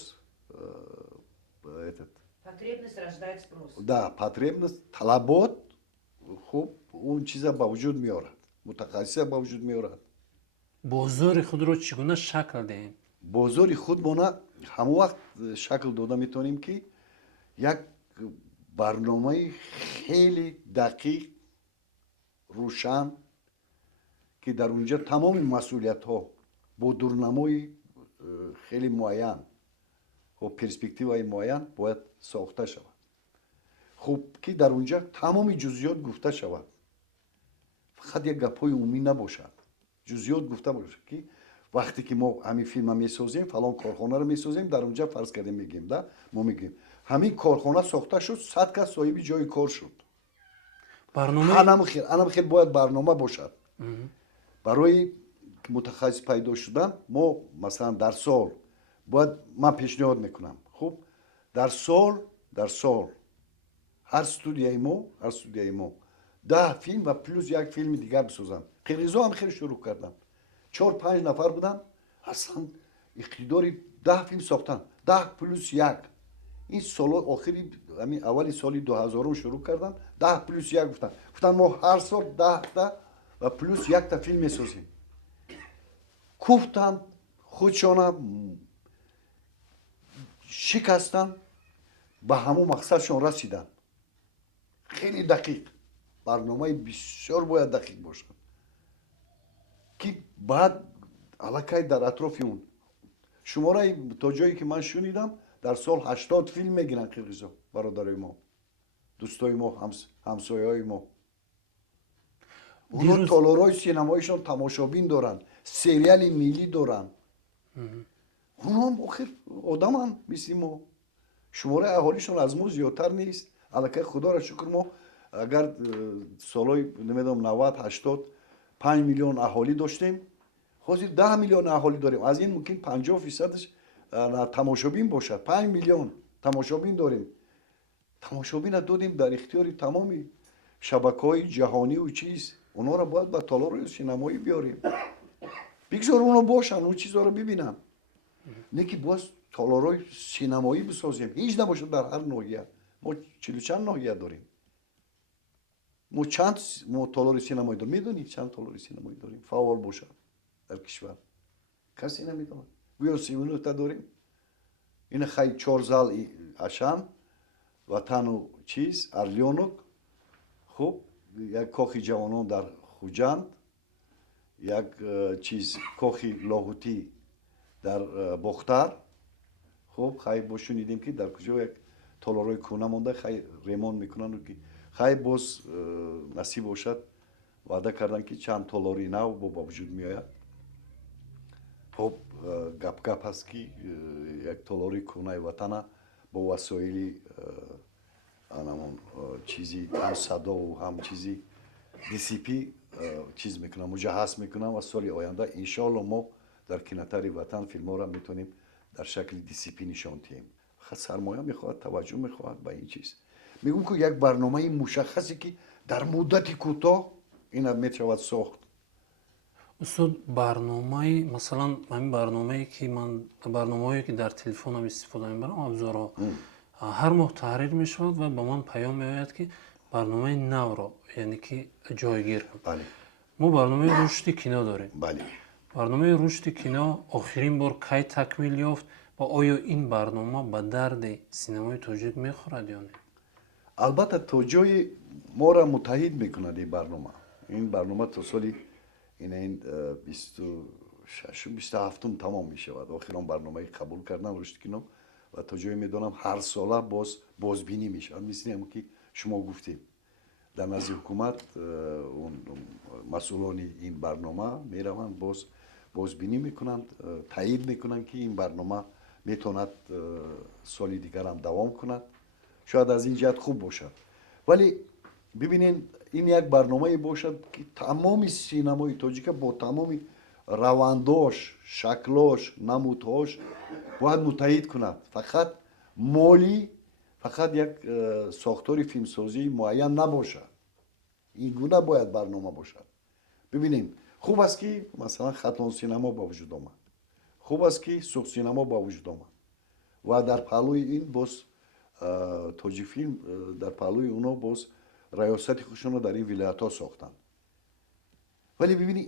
этот Потребность рождает спрос. да, потребность, طلبات خب اون چیزا با وجود میارد، متخصص با وجود میارد. بازار خود را چگونه شکل دهیم؟ بازار خودمون همون وقت شکل داده میتونیم که یک برنامه خیلی دقیق روشن که در اونجا تمام مسئولیت ها با دورنمای خیلی معین و پرسپکتیو های معین باید ساخته شود. خب که در اونجا تمام جزئیات گفته شود، فقط یک گپای عمومی نباشد، جزئیات گفته باشد که وقتی که ما همین فیلم هم میسازیم، فلان کارخانه رو میسازیم، در اونجا فرض کردیم میگیم ده ما میگیم همین کارخانه ساخته شد، 100 کس صاحب جای کار شد. برنامه انم خیلی باید برنامه باشد. برای متخصص پیدا شدن ما مثلا در سال باید، من پیشنهاد میکنم خب در سال هر استودیوی ما 10 فیلم و پلوس یک فیلم دیگر بسازن. قرقیزا هم خیلی شروع کردن، 4-5 نفر بودن اصلا اقتداری 10 فیلم ساختن، 10 پلوس 1. این سال آخری همین اولی سالی 2000 شروع کردن، 10 پلوس 1 گفتن ما هر سال 10 تا و پلوس 1 تا فیلم میسازیم. کوفتن خودشان شکستن، به همون مقصدشان رسیدن. خیلی دقیق، برنامه بسیار باید دقیق باشد که بعد علاقه در اطراف اون شماره تا جایی که من شنیدم در سال 80 فیلم میگیرن قرقیزا، برادرای ما، دوستای ما، همسایه های ما. اونا تالارای سینمایشان تماشابین دارن، سریال ملی دارن. اونا هم آخر آدم هم مثل ما، شماره اهالیشون از ما زیادتر نیست. علاقه خدا را شکر ما اگر سالای نمیدونم 90-80 5 میلیون اهالی داشتیم، حاضر 10 میلیون اهالی داریم. از این ممکن 50% تماشابین باشد. 5 میلیون تماشابین داریم. تماشابین دادیم در اختیار تمامی شبکه‌های جهانی و چیز. اونا را باید به تالار سینمایی بیاریم، بگذار اونا باشن، اون چیزا رو ببینن، نه که باز تالارهای سینمایی بسازیم. هیچ نباشه در هر ناحیه. ما 40 چند ناحیه داریم. ما چند تالار سینمایی داریم؟ میدونید چند تالار سینمایی داریم فعال باشه در کشور؟ کسی نمیدونه. گویا 39 تا داریم. این خیلی 4 زال اشان وطن و چیز ارلیونوک، خب یک کاخی جوانان در خوجند، یک چیز کاخی لاهوتی در بختر. خب خیلی با شنیدیم که در کجا یک تالارای کونه مونده، خیلی ریمون میکنن که خیلی باز نصیب باشد وعده کردن که چند تالاری نو با وجود میآید. خب гап ҳаст ки як толори кӯнаи ватана бо васоили анамон чизи ҳам садову ҳам чизи DCP чиз мекунам муҷаҳҳаз мекунам ва соли оянда иншоалло мо дар кинотеатри ватан филмҳоро метавонем дар шакли DCP нишон диҳем. сармоя мехоҳад таваҷҷӯҳ мехоҳад ба ин чиз мегӯм ки як барномаи мушаххасе ки дар муддати кӯтоҳ ина метавад сохт. устод барномаи масалан ҳамин барномае ки ман барномаҳое ки дар телефонам истифода мебарам абзорҳо ҳар моҳ таҳрир мешавад ва ба ман паём меояд ки барномаи навро яъне ки ҷойгир кун. Бале. мо барномаи рушди кино дорем. Бале. барномаи рушди кино охирин бор кай такмил ёфт ва оё ин барнома ба дарди синамои тоҷик мехӯрад ё не? албатта то ҷои моро муттаҳид мекунад ин барнома. Ин барнома то соли ин 26-27 тамом мешавад. охир он барномаи қабул кардан рушди кино ва то ҷое медонам ҳар сола бозбинӣ мешавад. мисли ҳам ки шумо гуфтед дар назди ҳукумат масъулони ин барнома мераванд бозбинӣ мекунанд таъид мекунанд ки ин барнома метавонад соли дигарам давом кунад. шояд аз ин ҷиҳат хуб бошад. вале бибинед ин як барномае бошад ки тамоми синамои тоҷика бо тамоми равандош шаклош намудҳош бояд муттаҳид кунад. фақат молӣ фақат як сохтори филмсозии муайян набошад. ин гуна бояд барнома бошад. бибинем хуб аст ки масалан хатлонсинамо ба вуҷуд омад. хуб аст ки суғсинамо ба вуҷуд омад ва дар паҳлӯи ин боз тоҷикфилм дар паҳлӯи оно боз раёсати худшонро дар ин вилоятҳо сохтанд. вале бибинед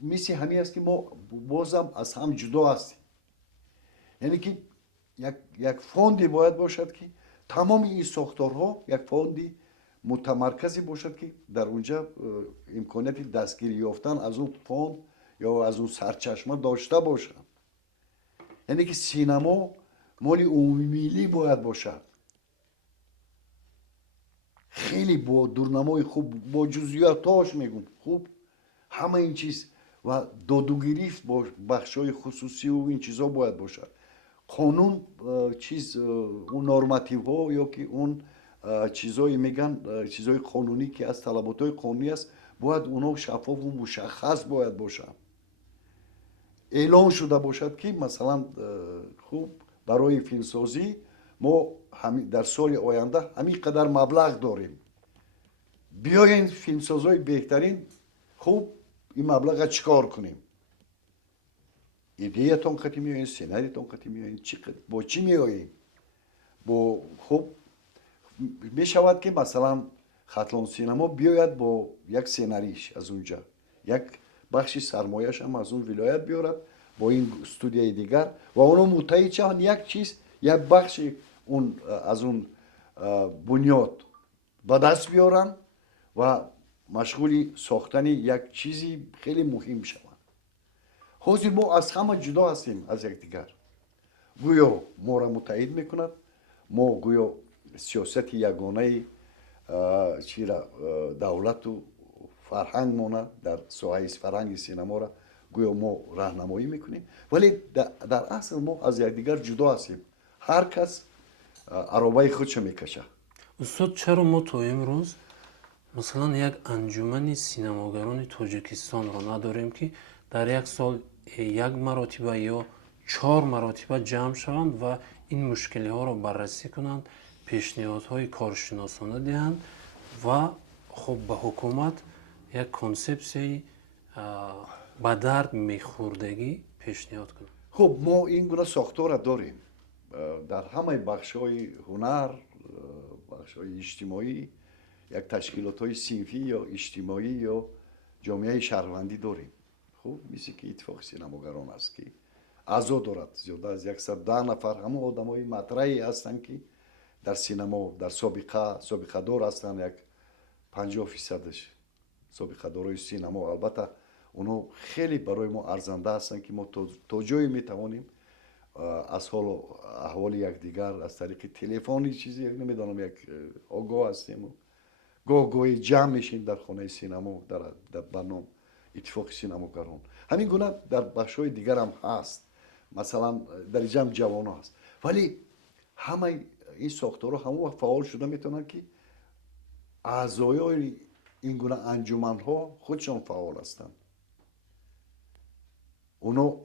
мисли ҳамин аст ки мо бозам аз ҳам ҷудо ҳастем. яъне ки як фонде бояд бошад ки тамоми ин сохторҳо як фонди мутамарказе бошад ки дар унҷа имконияти дастгирӣ ёфтан аз он фонд ё аз он сарчашма дошта бошад. яъне ки синамо моли умумимиллӣ бояд бошад. хеле бо дурнамои хуб бо ҷузъиятош мегӯм хуб ҳама ин чиз ва додугирифт бо бахшҳои хусусиву ин чизҳо бояд бошад. қонун чиз он нормативҳо ё ки он чизҳое меган чизҳои қонунӣ ки аз талаботҳои қонунӣ аст бояд онҳо шаффофу мушаххас бояд бошад. эълон шуда бошад ки масалан хуб барои филмсозӣ мо дар соли оянда ҳамин қадар маблағ дорем. биёен филмсозҳои беҳтарин хуб ин маблаға чӣ кор кунем? идеятон қатъи меоем сценариятон қатъи меоем бо чӣ меоем? бо хуб мешавад ки масалан хатлонсинамо биёяд бо як сценариш аз унҷа як бахши сармояшам аз он вилоят биёрад бо ин студияи дигар ва онҳо муттаҳид шаванд як чиз як бахши аз он бунёд ба даст биёранд ва машғули сохтани як чизи хеле муҳим шаванд. ҳозир мо аз ҳама ҷудо ҳастем аз якдигар. гӯё моро муттаҳид мекунад мо гӯё сиёсати ягонаи чира давлату фарҳангмона дар соҳаи фарҳанги синамора гӯё мо раҳнамоӣ мекунем вале дар асл мо аз якдигар ҷудо ҳастем. ҳар кас аробаи худшо мекашад. устод чаро мо то имрӯз масалан як анҷумани синамогарони тоҷикистонро надорем ки дар як сол як маротиба ё 4 маротиба ҷамъ шаванд ва ин мушкилиҳоро баррасӣ кунанд пешниҳодҳои коршиносона диҳанд ва хуб ба ҳукумат як консепсияи ба дард мехӯрдагӣ пешниҳод кунанд. хуб мо ин гуна сохторро дорем дар ҳамаи бахшҳои ҳунар бахшҳои иҷтимоӣ як ташкилотҳои синфӣ ё иҷтимоӣ ё ҷомеаи шаҳрвандӣ дорем. хуб мисли ки иттифоқи синамогарон аст ки аъзо дорад зиёда аз 110 нафар ҳамон одамои матраҳе ҳастанд ки дар синамо дар собиқадор ҳастанд як 50% собиқадорои синамо. албатта онҳо хеле барои мо арзанда ҳастанд ки мо то ҷое метавонем аз ҳолу аҳволи якдигар аз тариқи телефони чизе намедонам як огоҳ ҳастем гоҳ-гоҳи ҷамъ мешем дар хонаи синамо дар ба ном иттифоқи синамогарон. ҳамин гуна дар бахшҳои дигар ҳам ҳаст. مثلا در جمع جوان هست ولی همه این ساختارها همون وقت فعال شده میتونن که اعضای این گونه انجمن ها خودشان فعال هستند اونو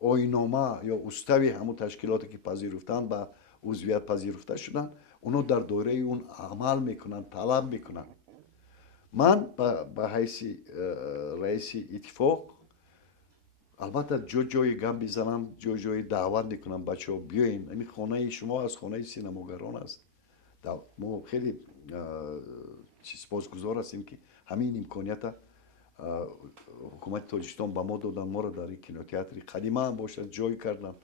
آیین‌نامه یا استوی همون تشکیلاتی که پذیرفتن و عضویت پذیرفته شدن اونو در دوره اون عمل میکنن طلب میکنن من به حیث رئیس اتفاق البته جای گم بزنم جای دعوت میکنم بچه ها بیاین این خانه شما از خانه سینماگران است ما خیلی سپاسگزار هستیم که همین امکانیت حکومت تاجیکستان به ما دادن ما را در این کینوتئاتر قدیما هم باشد جای کردن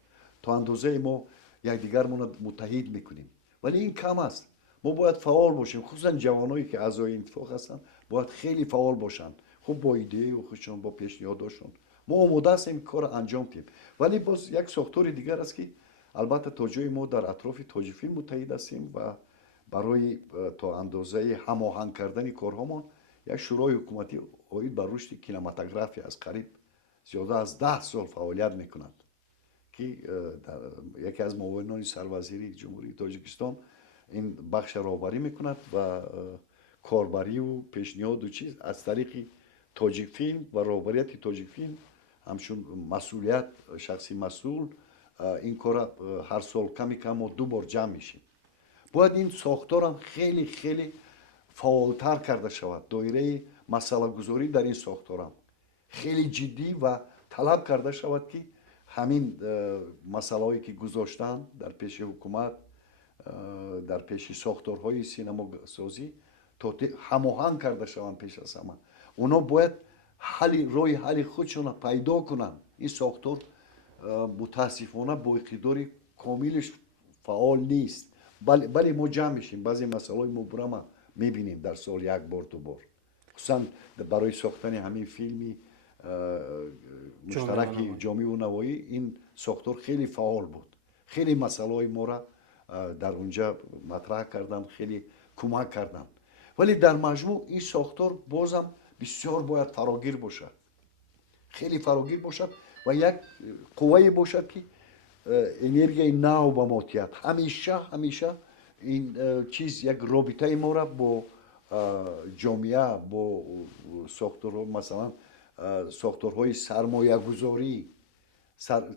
تا اندازه ما یکدیگرمون متحد میکنیم ولی این کم است ما باید فعال باشیم خصوصا جوانایی که اعضای اتفاق هستن باید خیلی فعال باشن خب با ایده و خودشون با پیشنهادشون ما آماده هستیم کار انجام بدیم ولی باز یک ساختار دیگر است که البته تا جای ما در اطراف تاجی فیلم متحد هستیم و برای تا اندازه هماهنگ کردن کارهامان یک شورای حکومتی اوید بر رشد کینماتوگرافی از قریب زیاده از 10 سال فعالیت میکنند که یکی از معاونان سروزیری جمهوری تاجیکستان این بخش راهبری میکند و کاربری و پیشنهاد و چیز از طریق تاجیک فیلم و راهبریت تاجیک فیلم همچون مسئولیت شخصی مسئول این کار هر سال کمی کم و 2 بار جمع میشیم باید این ساختار هم خیلی خیلی فعالتر کرده شود دایره مسئله گذاری در این ساختار هم خیلی جدی و طلب کرده شود که همین مسئله هایی که گذاشتن در پیش حکومت در پیش ساختارهای سینما سازی تا هماهنگ کرده شوند پیش از همه اونا باید روی حل خودشون پیدا کنن این ساختار متاسفانه با اقتدار کاملش فعال نیست بله ما جمع میشیم بعضی مسائل مبرم میبینیم در سال 1 بار 2 بار خصوصا برای ساختن همین فیلمی مشترک جامعه و نوایی این ساختار خیلی فعال بود خیلی مسائل های ما را در اونجا مطرح کردن خیلی کمک کردن ولی در مجموع این ساختار بازم بسیار باید فراگیر باشد خیلی فراگیر باشد و یک قوه باشد که انرژی نو به موتیت همیشه این چیز یک رابطه ما را با جامعه با ساختار مثلا ساختارهای سرمایه گذاری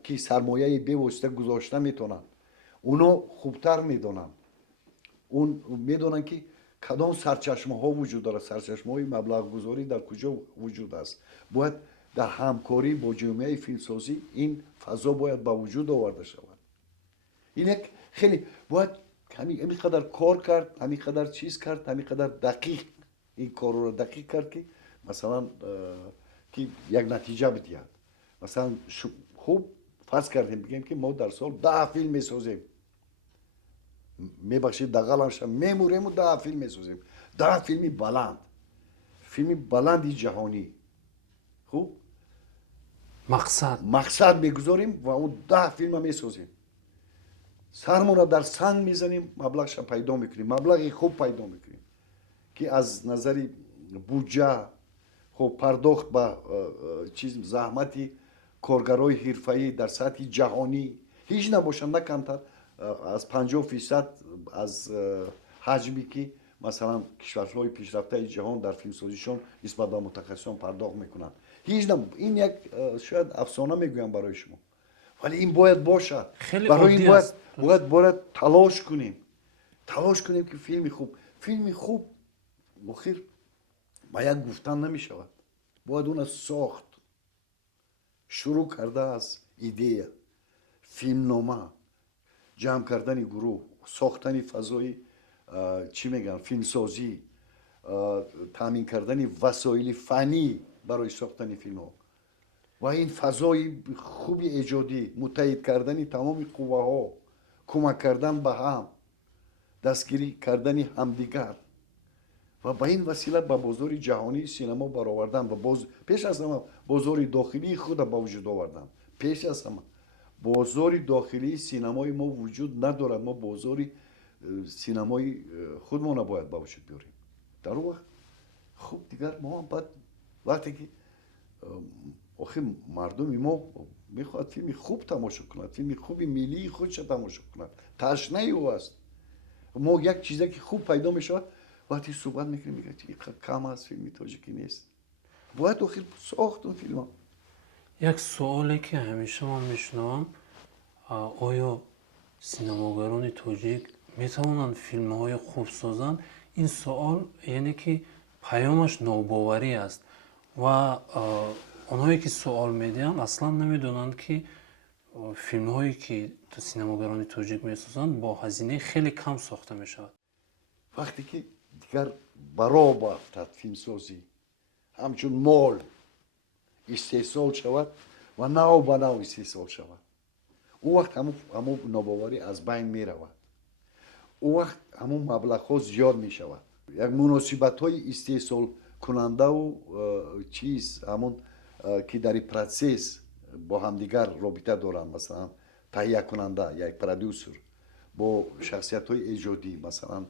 که سرمایه بیوسته گذاشته میتونن اونو خوبتر میدونن اون میدونن که کدام سرچشمه ها وجود داره سرچشمه های مبلغ گذاری در کجا وجود است باید در همکاری با جامعه فیلمسازی این فضا باید به وجود آورده شود این یک خیلی باید همین قدر کار کرد همین قدر چیز کرد همین قدر دقیق این کار رو دقیق کرد که مثلا که یک نتیجه بدهد مثلا خوب فرض کردیم بگیم که ما در سال 10 فیلم میسازیم میبخشید دقیقا میموریم و 10 فیلم میسازیم 10 فیلم بلندی جهانی خوب مقصد میگذاریم و اون 10 فیلم میسازیم سرمون را در سنگ میزنیم مبلغش پیدا میکنیم مبلغی خوب پیدا میکنیم که از نظر بودجه خب پرداخت به چیز زحمتی کارگرای حرفه‌ای در سطح جهانی هیچ نباشن نه کمتر از 50% از حجمی که مثلا کشورهای پیشرفته جهان در فیلمسازیشون نسبت به متخصصان پرداخت میکنن هیچ این یک شاید افسانه میگویم برای شما ولی این باید باشد برای این باید تلاش کنیم که فیلم خوب مخیر با یک گفتن نمی شود باید اون ساخت شروع کرده از ایده فیلمنامه جمع کردن گروه ساختن فضای چی میگن فیلمسازی تامین کردن وسایل فنی برای ساختن فیلم ها و این فضای خوبی ایجادی متحد کردن تمام قوه ها کمک کردن به هم دستگیری کردن همدیگر و به این وسیله به بازار جهانی سینما برآوردن و پیش از همه بازار داخلی خود به وجود آوردن پیش از همه بازار داخلی سینمای ما وجود ندارد ما بازار سینمای خودمون را باید به وجود بیاریم در وقت خوب دیگر ما هم باید وقتی که آخه مردم ما میخواد فیلم خوب تماشا کند، فیلم خوب ملی خودش تماشا کند، تشنه او است. ما یک چیزی که خوب پیدا میشود وقتی صحبت میکنیم میگه کم است فیلم تاجیکی نیست. باید آخر ساخت اون فیلم ها. یک سوالی که همیشه من میشنوم، آیا سینماگران تاجیک میتوانند فیلم های خوب سازند؟ این سوال یعنی که پیامش ناباوری است و آنهایی که سوال میدهند اصلا نمیدونند که فیلم هایی که سینماگران تاجیک میسازند با هزینه خیلی کم ساخته میشود. وقتی که دیگر برابر افتد فیلم سازی همچون مال استحصال شود و نو به نو استحصال شود، او وقت همون ناباوری از بین می رود. او وقت همون مبلغ ها زیاد می شود. یک مناسبت های استحصال کننده و چیز همون که در پروسس با همدیگر رابطه دارند، مثلا تهیه کننده یک پرودوسر با شخصیت های ایجادی، مثلا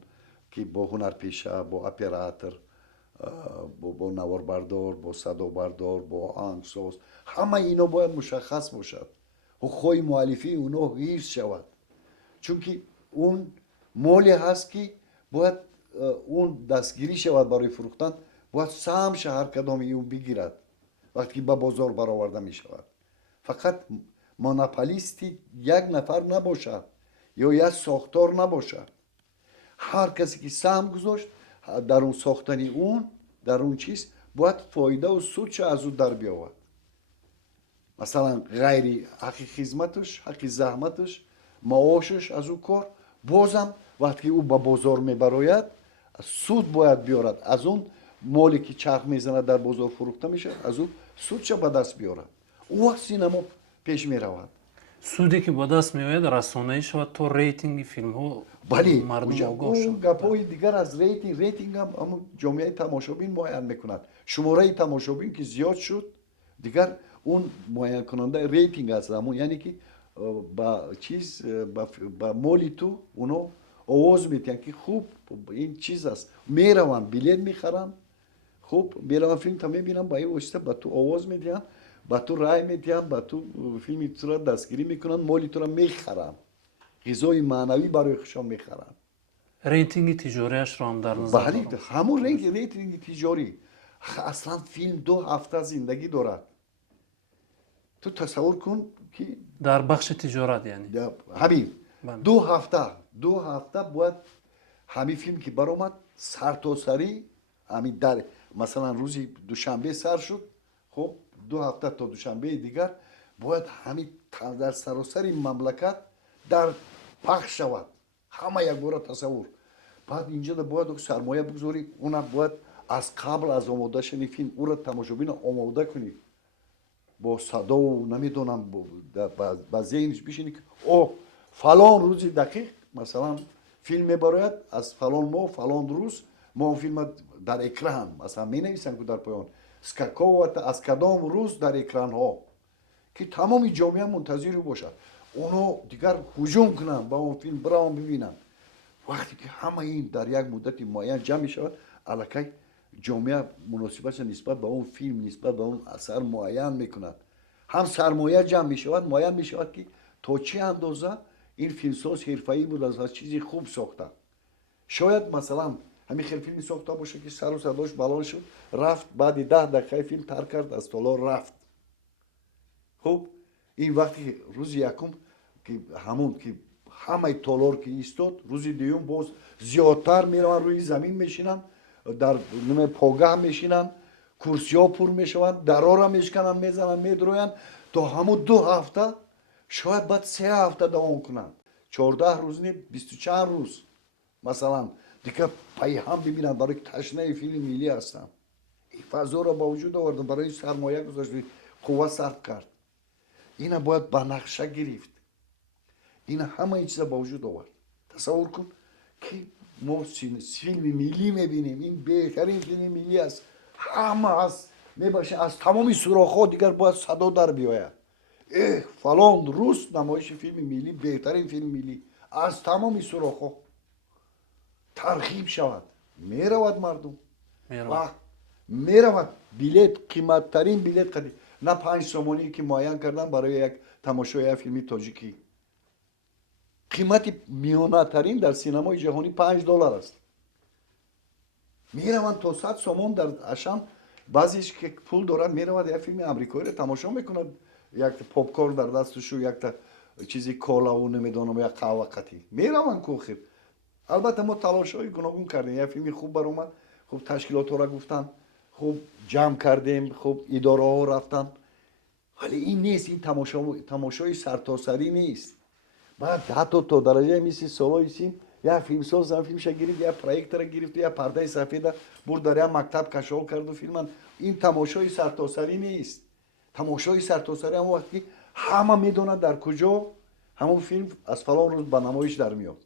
که با هنرپیشه، با اپراتور، با نواربردار، با صدابردار، با آهنگساز، همه اینا باید مشخص باشد و خوی مؤلفی اونا حفظ شود. چون که اون مالی هست که باید اون دستگیری شود برای فروختن، باید سهم هر کدام اون بگیرد وقتی به بازار برآورده می شود. فقط مونوپولیستی یک نفر نباشد یا یک ساختار نباشد. هر کسی که سهم گذاشت در اون ساختنی اون در اون چیز باید فایده و سودش از اون در بیاورد. مثلا غیر حق خدمتش، حق زحمتش، معاشش از اون کار، بازم وقتی او به بازار میبراید سود باید بیارد. از اون مالی که چرخ میزنه در بازار فروخته میشه از اون سودش به دست بیارد. او وقت سینما پیش میرود. سودی که به دست میآید رسانه‌ای شود تا ریتینگ فیلم ها بله، مردم آگاه اون شود. گپای دیگر از ریتینگ هم همون جامعه تماشابین معین میکند. شماره تماشابین که زیاد شد دیگر اون معین کننده ریتینگ است. همون یعنی که با چیز با مولی تو اونو آواز میتین که خوب این چیز است، میرون بلیت میخرن، خوب میرون فیلم تا میبینن، با این واسطه با تو آواز میدین، با تو رای میدین، با تو فیلم تو را دستگیری میکنن، مولی تو را میخرن، غذای معنوی برای خودشان میخرن. ریتینگ تجاریش را هم در نظر بله، دارم. همون ریتینگ تجاری. اصلا فیلم 2 هفته زندگی دارد. تو تصور کن که در بخش تجارت یعنی همین بله. 2 هفته باید همین فیلم که برآمد سر تا سری، همین در مثلا روزی دوشنبه سر شد، خب 2 هفته تا دوشنبه دیگر باید همین در سراسر مملکت در پخش شود، همه یک بار تصور. بعد اینجا باید سرمایه بگذاری، اون باید از قبل از آماده شدن فیلم او را تماشابین آماده کنی با صدا و نمیدونم با ذهنش بشینی که اوه فلان روزی دقیق مثلا فیلم میبراید از فلان ماه فلان روز ما فیلم در اکران مثلا می نویسن که در پایان سکاکاوت از کدام روز در اکران ها که تمامی جامعه منتظر باشد، اونو دیگر هجوم کنن با اون فیلم برام ببینن. وقتی که همه این در یک مدت معین جمع می شود، الکی جامعه مناسبتش نسبت به اون فیلم، نسبت به اون اثر معین میکند. هم سرمایه جمع می شود، معین می شود که تا چه اندازه این فیلمساز حرفه‌ای بود، از چیزی خوب ساخته. شاید مثلا همین خیلی فیلمی ساخته باشه که سر و صداش بلند شد، رفت بعد 10 دقیقه فیلم ترک کرد، از تالار رفت. خب این وقتی روز یکم که همون که همه تالار که ایستاد، روز دیوم باز زیادتر میرن روی زمین میشینن، در نمه پاگه میشینن، کرسی ها پر میشوند، درها را میشکنن، میزنن، میدروین تا همون 2 هفته، شاید بعد 3 هفته دوام کنند، 14 روز نه 20 چند روز مثلا دیگه پای هم ببینن، برای تشنه فیلم ملی هستن. این فضا را با وجود آوردن، برای سرمایه گذاشت، قوت صرف کرد. اینا باید با نقشه گرفت، اینا همه این چیزا با وجود آورد. تصور کن که ما فیلم ملی میبینیم، این بهترین فیلم ملی است، همه هست میباشه، از تمامی سوراخ ها دیگر باید صدا در بیاید، فلان روز نمایش فیلم ملی، بهترین فیلم ملی، از تمامی سوراخ ها ترغیب شود، میرود مردم و میرود بلیت، قیمت ترین بلیت قدیم نه 5 سومونی که معین کردن برای یک تماشای یک فیلم تاجیکی. قیمت میانه‌ترین در سینمای جهانی $5 است. میروند تا 100 سومون در اشام. بعضیش که پول دارد میرود یک فیلم امریکایی رو تماشا میکند، یک پاپ کورن در دستش و یک تا چیزی کولا و نمیدونم یک قهوه قطی میروند کوخیر. البته ما تلاش‌های گوناگون کردیم، یک فیلم خوب برآمد، خوب تشکیلات را گفتن، خوب جمع کردیم، خوب اداره ها رفتن، ولی این نیست. این تماشای سرتاسری نیست. بعد حتی تا درجه میسی سالای سین یک فیلمساز هم فیلمش گرفت، یک پروژکتور گرفت، یک پرده سفید برد در یک مکتب کشف کرد و فیلم. این تماشای سرتاسری نیست. تماشای سرتاسری هم وقتی همه میدونن در کجا همون فیلم از فلان روز به نمایش در میاد.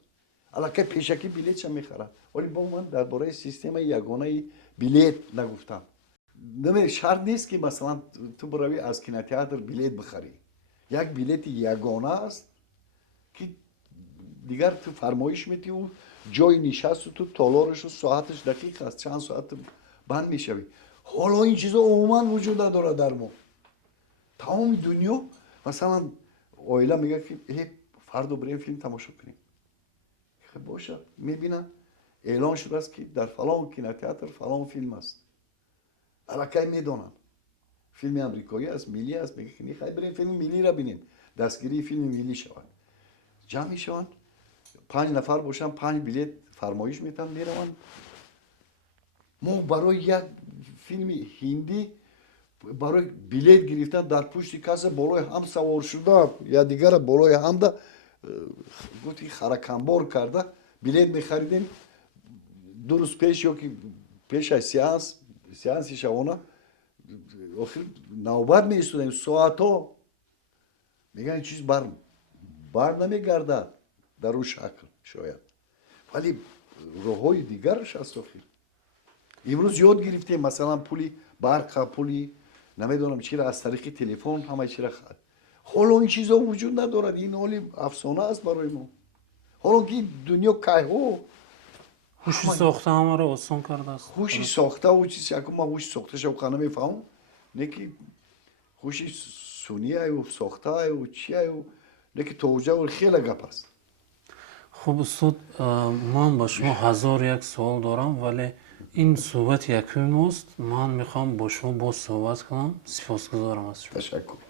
البته پیشکی بلیت چه میخرن، ولی با من درباره سیستم یگانه بلیت نگفتم. نمی شرط نیست که مثلا تو بروی از کینوتئاتر بلیت بخری. یک بلیت یگانه است که دیگر تو فرمایش میتی و جای نشست و تو تالارش و ساعتش دقیق است، چند ساعت بند میشوی. حالا این چیزا عموما وجود نداره در ما. تمام دنیا مثلا اویلا میگه که فردا بریم فیلم تماشا کنیم. خب باشه، میبینم اعلان شده است که در فلان کینوتئاتر فلان فیلم است. الکی میدونن فیلم امریکایی است، ملی است، میگه که خیلی بریم فیلم ملی را ببینیم، دستگیری فیلم ملی شود. جمع میشوند 5 نفر باشن، 5 بلیت فرمایش میتن میروند. ما برای یک فیلم هندی برای بلیت گرفتن در پشت کس بالای هم سوار شده یا دیگر بالای هم ده گویی خرکانبار کرده بلیت میخریدیم. 2 روز پیش یا که پیش از سیانس شبانه آخر نوبت میستودیم ساعت ها میگن این چیز بر نمیگرده در اون شکل شاید، ولی روهای دیگرش هست. آخر امروز یاد گرفتیم مثلا پولی برق، پولی نمیدونم چی را از طریق تلفن همه چی را خرید. حالا این چیزا وجود ندارد. این حالی افسانه است برای ما. حالا که دنیا کایهو هوش ساخته همه را آسان کرده است. هوشی ساخته و چیزی که ما هوش ساخته شو کنه میفهمم نه که هوشی سونیه و ساخته و چیه و نه که توجه و خیلی گپ است. خب استاد، من با شما 1001 سوال دارم، ولی این صحبت یکم است. من میخوام با شما باز صحبت کنم. سپاسگزارم از شما. تشکر.